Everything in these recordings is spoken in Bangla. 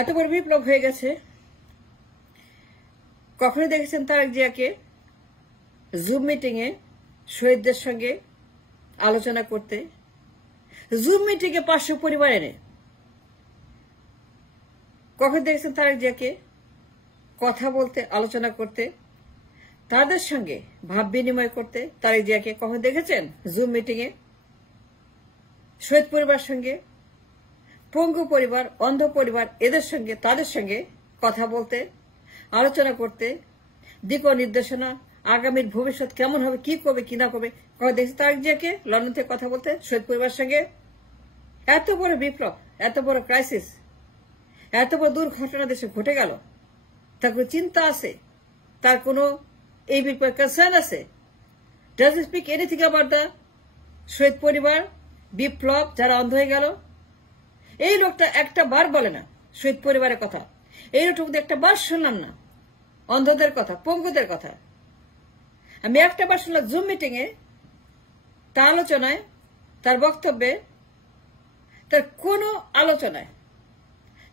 এত বড় বিপ্লব হয়ে গেছে। কখনো দেখেছেন তারেক জিয়াকে জুম মিটিং এ শহীদদের সঙ্গে আলোচনা করতে? জুম মিটিং এ 500 পরিবার এনে কখন দেখেছেন তারেক জিয়াকে কথা বলতে, আলোচনা করতে, তাদের সঙ্গে ভাব বিনিময় করতে? তারেক জিয়াকে কখন দেখেছেন জুম মিটিং এ শহীদ পরিবার সঙ্গে, পঙ্গু পরিবার, অন্ধ পরিবার, এদের সঙ্গে, তাদের সঙ্গে কথা বলতে, আলোচনা করতে, দিক নির্দেশনা, আগামীর ভবিষ্যৎ কেমন হবে, কি করবে কি না করবে? কখন দেখেছেন তারেক জিয়াকে লন্ডন থেকে কথা বলতে শহীদ পরিবার সঙ্গে? এত বড় বিপ্লব, এত বড় ক্রাইসিস, এত বড় দুর্ঘটনা দেশে ঘটে গেল, তার কোনো চিন্তা আছে? তার কোনো এই ব্যাপারে কনসার্ন আছে? Does he speak anything about the শহীদ পরিবার, বিপ্লব, যারা অন্ধ হয়ে গেল? এই লোকটা একটা বার বলে না শহীদ পরিবারের কথা। এই লোকটার মধ্যে একটা বার শুনলাম না অন্ধদের কথা, পঙ্গুদের কথা। আমি একটা বার শুনলাম জুম মিটিং এ, তার আলোচনায়, তার বক্তব্যে, তার কোনো আলোচনায়,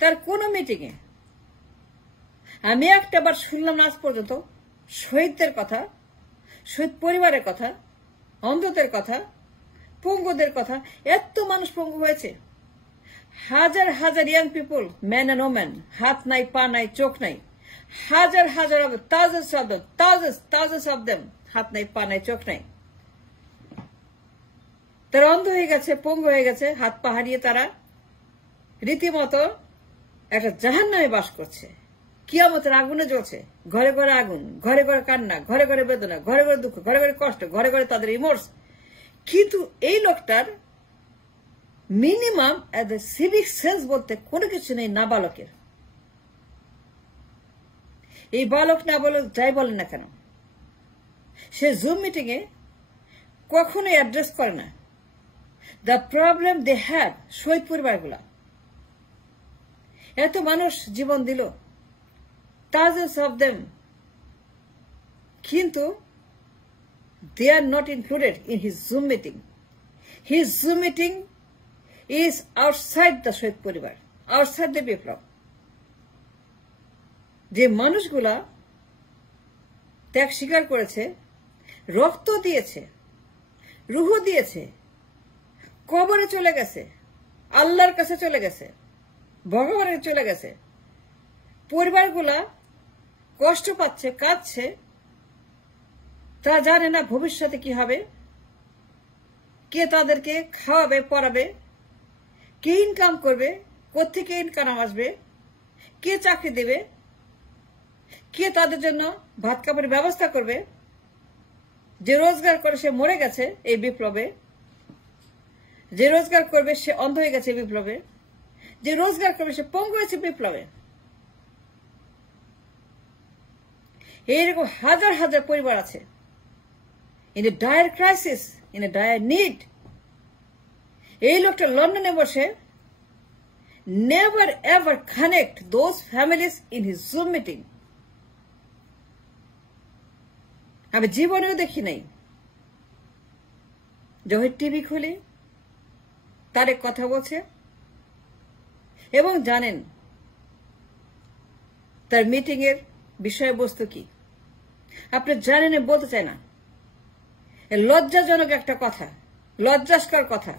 তার কোনো মিটিং এ আমি একটা বার শুনলাম না আজ পর্যন্ত শহীদদের কথা, শহীদ পরিবারের কথা, অন্ধদের কথা, পঙ্গুদের কথা। এত মানুষ পঙ্গু হয়েছে, হাজার হাজার young people, man and woman, হাত নাই, পা নাই, চোখ নাই, হাজার হাজার অফ থাউজেন্ডস অফ দেম, হাত নাই, পা নাই, চোখ নাই। তারা অন্ধ হয়ে গেছে, পঙ্গু হয়ে গেছে, হাত পা হারিয়ে তারা রীতিমতো একটা জাহান্নামে বাস করছে, কিয়ামতের আগুনে জ্বলছে। ঘরে ঘরে আগুন, ঘরে ঘরে কান্না, ঘরে ঘরে বেদনা, ঘরে ঘরে দুঃখ, ঘরে ঘরে কষ্ট, ঘরে ঘরে তাদের রিমোর্স। কিন্তু এই লোকটার মিনিমাম সিভিক সেন্স বলতে কোনো কিছু নেই নাবালকের। এই বালক না বালক যাই বলেন না কেন, সে জুম মিটিং এ কখনোই অ্যাড্রেস করে না দ্য প্রবলেম দে হ্যাড। শহীদ পরিবারগুলা, এত মানুষ জীবন দিল, thousands of them, কিন্তু they are not included in his Zoom meeting. His Zoom meeting is outside the শহীদ পরিবার, outside the বিপ্লব। যে মানুষগুলা ত্যাগ স্বীকার করেছে, রক্ত দিয়েছে, রুহ দিয়েছে, কবরে চলে গেছে, আল্লাহর কাছে চলে গেছে, ভগবানের চলে গেছে, পরিবারগুলা কষ্ট পাচ্ছে, কাঁদছে, তা জানে না ভবিষ্যতে কি হবে, কে তাদেরকে খাওয়াবে, পড়াবে, কে ইনকাম করবে, কোত্থেকে ইনকাম আসবে, কে চাকরি দেবে, কে তাদের জন্য ভাত কাপড়ের ব্যবস্থা করবে। যে রোজগার করে সে মরে গেছে এই বিপ্লবে, যে রোজগার করবে সে অন্ধ হয়ে গেছে বিপ্লবে, যে রোজগার করবে সে পঙ্গু হয়েছে বিপ্লবে। এইরকম হাজার হাজার পরিবার আছে in a dire crisis, in a dire need. এই লোকটা লন্ডনে বসে never ever connect those families in his Zoom meeting. আমি জীবনেও দেখি নাই। যখন টিভি খুলি তারেক কথা বলছে এবং জানেন তার মিটিং এর বিষয়বস্তু কি, আপনি জানেন, বলতে চাই না। লজ্জাজনক একটা কথা, লজ্জাস্কর কথা।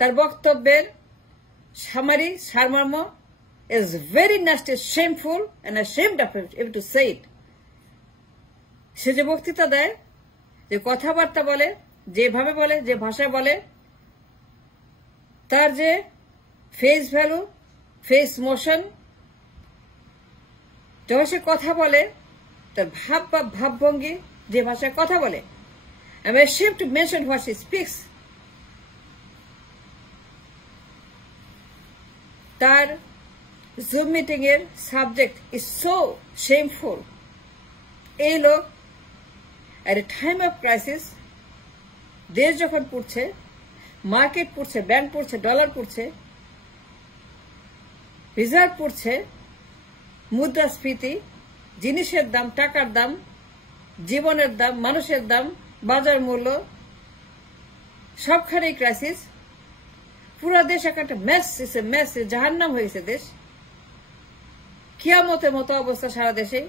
তার বক্তব্যের সামারি, সারমর্ম is very nasty, shameful and ashamed of him to say it. সে যে বক্তৃতা দেয়, যে কথাবার্তা বলে, যেভাবে বলে, যে ভাষায় বলে, তার যে ফেস ভ্যালু, ফেস মোশন, যখন সে কথা বলে, তার ভাব বা ভাবভঙ্গি, যে ভাষায় কথা বলে, I'm ashamed to mention what she speaks. তার জুম মিটিং এর সাবজেক্ট ইজ সো শেমফুল। এই লোক এট এ টাইম অফ ক্রাইসিস, দেশ যখন পড়ছে, মার্কেট পড়ছে, ব্যাংক পড়ছে, ডলার পড়ছে, রিজার্ভ পড়ছে, মুদ্রাস্ফীতি, জিনিসের দাম, টাকার দাম, জীবনের দাম, মানুষের দাম, বাজার মূল্য, সবখানেই ক্রাইসিস। পুরো দেশ একটা মেস, জাহান্নাম হয়ে গেছে দেশ। কিয়ামতের মতো অবস্থা সারা দেশে।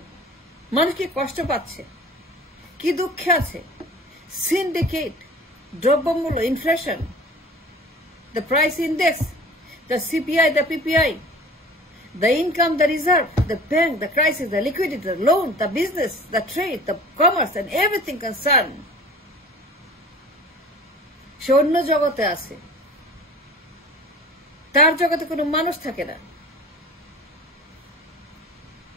মানুষ কি কষ্ট পাচ্ছে, কি দুঃখে আছে। সিন্ডিকেট, দ্রব্যমূল্য, inflation, the price index, the CPI, the PPI, the income, the reserve, the bank, the crisis, the liquidity, the loan, the business, the trade, the commerce, and everything concerned. সে অন্য জগতে আছে, তার জগতে কোনো মানুষ থাকে না।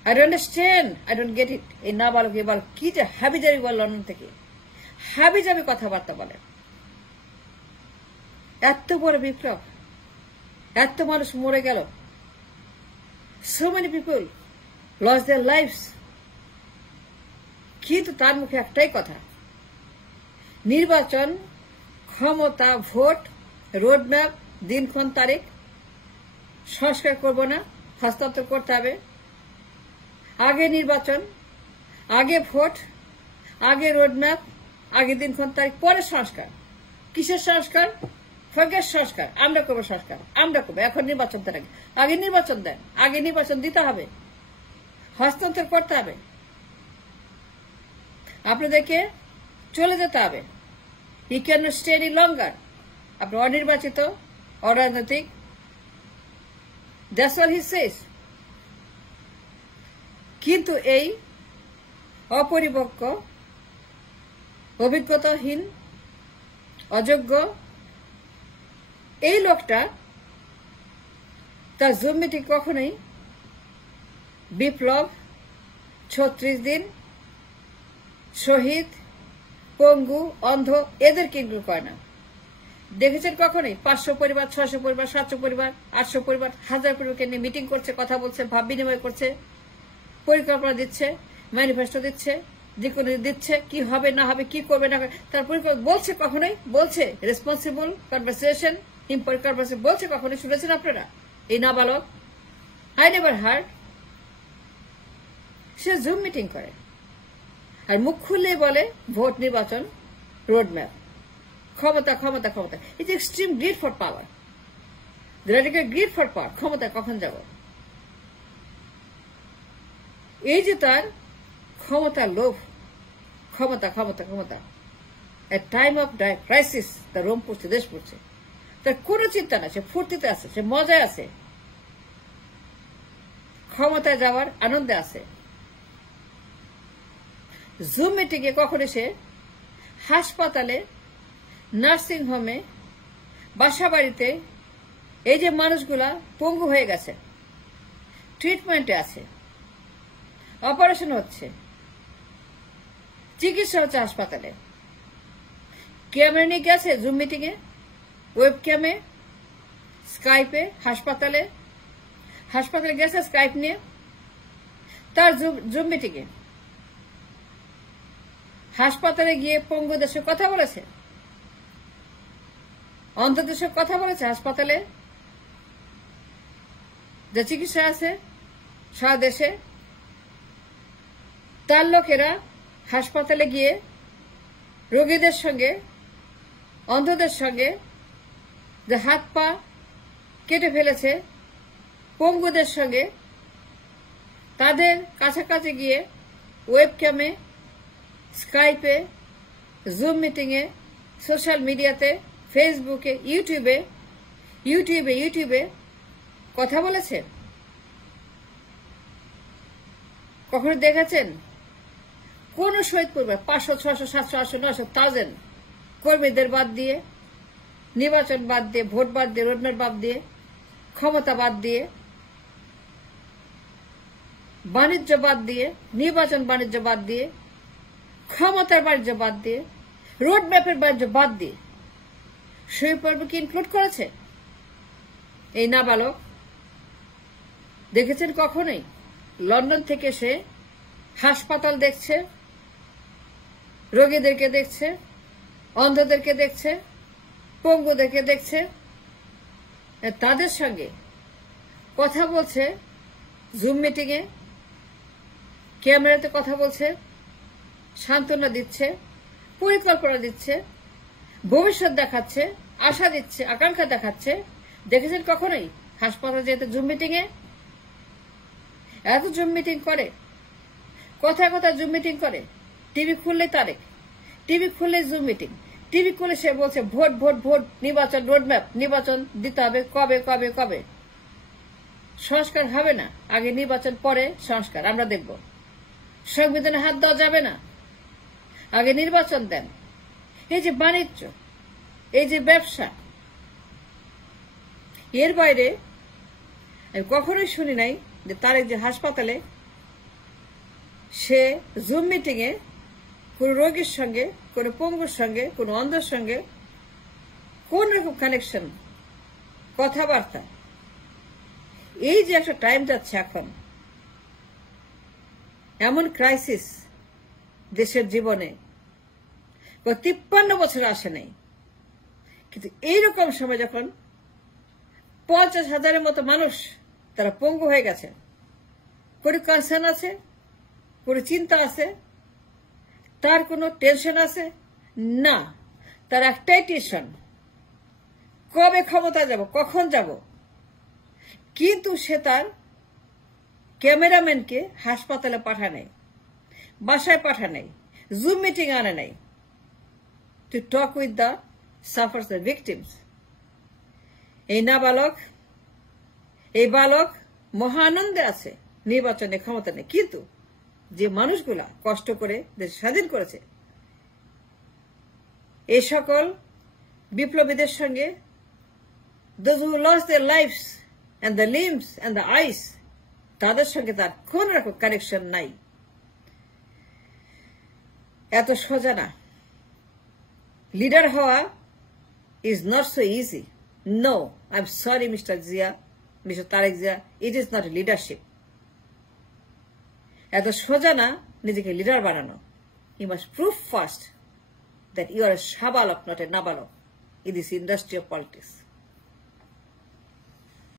I don't understand, I don't get it. এই নাবালক এবার কি যে হাবিজাবি বল, লন্ডন থেকে হাবিজাবি কথাবার্তা বলে। এত বড় বিপ্লব, এত মানুষ মরে গেল, so many people lost their lives, কিন্তু তার মুখে একটাই কথা, নির্বাচন, ক্ষমতা, ভোট, রোডম্যাপ, দিনক্ষণ, তারিখ, সংস্কার করব না, হস্তান্তর করতে হবে। আগে নির্বাচন, আগে ভোট, আগে রোডম্যাপ, আগে দিনক্ষণ, তারিখ, পরে সংস্কার। কিসের সংস্কার? ফগের সংস্কার। আমরা করবো সংস্কার, আমরা করবো। এখন নির্বাচন তার আগে, আগে নির্বাচন দেন, আগে নির্বাচন দিতে হবে, হস্তান্তর করতে হবে, আপনাদেরকে চলে যেতে হবে। He can not stay any longer. আপনি অনির্বাচিত, অরাজনৈতিক, দ্যাটস হোয়াট হি সেজ। কিন্তু এই অপরিপক্ক, অভিজ্ঞতাহীন, অযোগ্য এই লোকটা তার জুম মিটিং কখনোই বিপ্লব, 36 দিন, শহীদ, পঙ্গু, অন্ধ এদেরকে ইনক্লুড করে না। দেখেছেন কখনোই 500 পরিবার, 600 পরিবার, 700 পরিবার, 800 পরিবার, 1000 পরিবারকে নিয়ে মিটিং করছে, কথা বলছে, ভাব বিনিময় করছে, পরিকল্পনা দিচ্ছে, ম্যানিফেস্টো দিচ্ছে, দিচ্ছে কি হবে না হবে, কি করবে না করবে তার পরিকল্পনা বলছে। কখনোই বলছে রেসপন্সিবল কনভারসেশন, ইম্পরিকল্পনা বলছে কখনোই? শুনেছেন আপনারা এই নাবালক? I never hard. Say zoom meeting করে আর মুখ খুললে বলে ভোট, নির্বাচন, রোডম্যাপ, ক্ষমতা, ক্ষমতা, ক্ষমতা। It's extreme greed for power, radical greed for power. ক্ষমতা কখন যাব? এই যে তার ক্ষমতার লোভ, ক্ষমতা, ক্ষমতা, ক্ষমতা। এট টাইম অফ ক্রাইসিস তার রোম পড়ছে, দেশ পড়ছে, তার কোনো চিন্তা না। সে ফুর্তিতে আছে, সে মজায় আছে, ক্ষমতায় যাওয়ার আনন্দে আছে। জুম মিটিং এ কখনো সে হাসপাতালে, নার্সিং হোমে, বাসা বাড়িতে এই যে মানুষগুলা পঙ্গু হয়ে গেছে, ট্রিটমেন্টে আছে, অপারেশন হচ্ছে, চিকিৎসা হচ্ছে হাসপাতালে, ক্যামেরা নিয়ে গেছে জুম মিটিং এ, ওয়েব ক্যামে, স্কাইপে, হাসপাতালে গেছে স্কাইপ নিয়ে তার জুম মিটিং এ। হাসপাতালে গিয়ে পঙ্গুদের সঙ্গে কথা বলেছে, অন্ধদের সঙ্গে কথা বলেছে। হাসপাতালে যে চিকিৎসা আছে সারা দেশে, তার লোকেরা হাসপাতালে গিয়ে রোগীদের সঙ্গে, অন্ধদের সঙ্গে, যে হাত পা কেটে ফেলেছে পঙ্গুদের সঙ্গে, তাদের কাছাকাছি গিয়ে ওয়েব ক্যামে, স্কাইপে, জুম মিটিংয়ে, সোশ্যাল মিডিয়াতে, ফেসবুকে, ইউটিউবে কথা বলেছে। কখনো দেখেছেন কোন শহীদ পরিবার 500, 600, 700, 800, 900, 1000 কর্মীদের বাদ দিয়ে, নির্বাচন বাদ দিয়ে, ভোট বাদ দিয়ে, রোডম্যাপ বাদ দিয়ে, ক্ষমতা বাদ দিয়ে, বাণিজ্য বাদ দিয়ে, নির্বাচন বাণিজ্য বাদ দিয়ে, ক্ষমতার বাণিজ্য বাদ দিয়ে, রোডম্যাপের বাণিজ্য বাদ দিয়ে শহীদ পরিবারকে ইনক্লুড করেছে এই নাবালক? দেখেছেন কখনোই? লন্ডন থেকে সে হাসপাতাল দেখছে, রোগীদেরকে দেখছে, অন্ধদেরকে দেখছে, পঙ্গুদেরকে দেখছে, তাদের সঙ্গে কথা বলছে, জুম মিটিং এ ক্যামেরাতে কথা বলছে, সান্ত্বনা দিচ্ছে, পরিকল্পনা দিচ্ছে, ভবিষ্যৎ দেখাচ্ছে, আশা দিচ্ছে, আকাঙ্ক্ষা দেখাচ্ছে। দেখেছেন কখনোই হাসপাতালে যেতে জুম মিটিং এ? এত জুম মিটিং করে, কথা কথা জুম মিটিং করে। টিভি খুললে তারেক, টিভি খুললে জুম মিটিং, টিভি খুলে সে বলছে ভোট ভোট ভোট, নির্বাচন রোডম্যাপ, নির্বাচন দিতে হবে, কবে কবে কবে। সংস্কার হবে না, আগে নির্বাচন পরে সংস্কার আমরা দেখব। সংবিধানে হাত দেওয়া যাবে না, আগে নির্বাচন দেন। এই যে বাণিজ্য, এই যে ব্যবসা, এর বাইরে আমি কখনোই শুনি নাই যে তারেক যে হাসপাতালে সে জুম মিটিং এ কোন রোগীর সঙ্গে, কোন পঙ্গুর সঙ্গে, কোন অন্ধের সঙ্গে কোন রকম কানেকশন, কথাবার্তা। এই যে একটা টাইম যাচ্ছে এখন, এমন ক্রাইসিস দেশের জীবনে 53 বছর আসে নাই, কিন্তু এইরকম সময় যখন 50,000-এর মতো মানুষ তারা পঙ্গু হয়ে গেছে, কোনো কনসার্ন আছে, কোনো চিন্তা আছে, তার কোনো টেনশন আছে না, তার একটাই টেনশন কবে ক্ষমতা যাব, কখন যাব। কিন্তু সে তার ক্যামেরাম্যানকে হাসপাতালে পাঠা নেই, বাসায় পাঠা নেই, জুম মিটিং আনে নাই, to talk with the suffers, the victims. এই নাবালক, এই বালক মহানন্দে আছে, নির্বাচনে ক্ষমতা নেই, কিন্তু যে মানুষগুলা কষ্ট করে দেশ স্বাধীন করেছে, এই সকল বিপ্লবীদের সঙ্গে those who lost their lives and the limbs and the eyes, তাদের সঙ্গে তার কোন রকম কানেকশন নাই। এত সোজা না, লিডার হওয়া is not so easy. No, I'm sorry, Mr. Zia, Mr. Tariq Zia, it is not leadership. এত সোজা না নিজেকে লিডার বানানো। You must prove first that you are a shabalok, not a nabalok in this industry of politics.